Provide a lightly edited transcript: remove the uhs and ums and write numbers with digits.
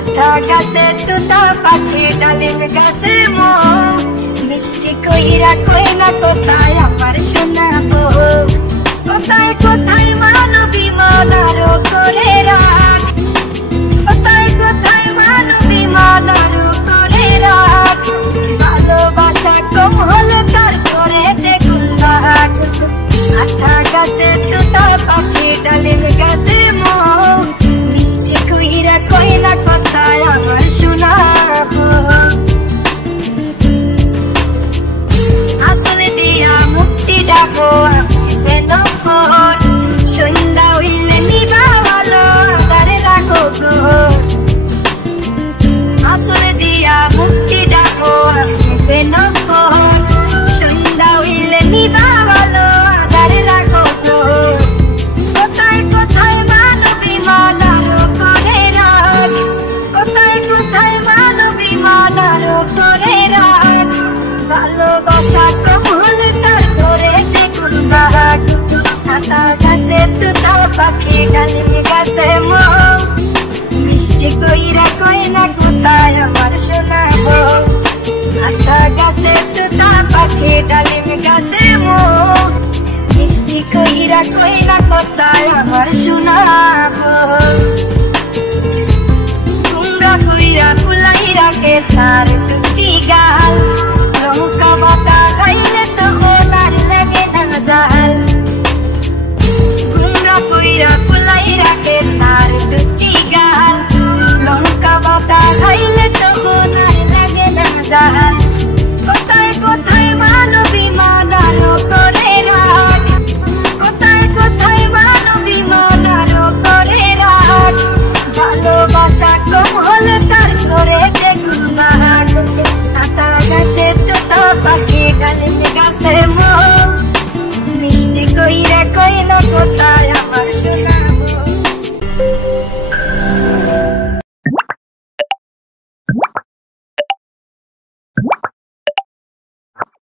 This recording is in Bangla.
আতা গাছে তুতা পাখি ডালিম গাছে মো মিষ্টি কইরা কই না কোথায় আমার শোনাবো কোথায় কোথায় মানবী মনারো করে রাখ কোথায় কোথায় মানবী মনারো করে রাখ ভালোবাসা কম হলে তার করে যে গুণাক আতা গাছে তুতা পাখি ডালিম গাছে মো মিষ্টি কইরা কই না কোথায় আমার শোনাবো আসলে দিয়া মুক্তি ডাকো আমি যেন ফোন সন্ধ্যা হইলে নিবা ভালো আধারে রাখো গো আসলে দিয়া মুক্তি ডাকো আমি যেন ফোন সন্ধ্যা হইলে নিবা ভালো আধারে রাখো গো কোথায় কোথায় মানবী মনারো করে রাখ কোথায় কোথায় মানবী মনারো করে রাখ ভালোবাসা কম হলে তার ধরে যে গুণবাক আতা গাছে তুতা পাখি ডালিম গাছে মো মিষ্টি কইরা কই না কোথায় আমার শোনাবো আতা গাছে তুতা পাখি ডালিম গাছে মো মিষ্টি কইরা কই না কোথায় আমার শোনাবো কুমড়া কইরা ফুলাই রাখে তার দুটি গাল লঙ্কা বাটা খাইলে তখন আর লাগে না জাল কুমড়া কইরা ফুলাই রাখে তার দুটি গাল লঙ্কা বাটা খাইলে তখন আর লাগে না জাল কোথায় কোথায় মানবী মনারো করে রাখ কোথায় কোথায় মানবী মনারো করে রাখ ভালোবাসা কম হলে তার করে যে গুণাক আতা গাছে তুতা পাখি ডালিম গাছে মো মিষ্টি কইরা কই না কোথায় আমার শোনা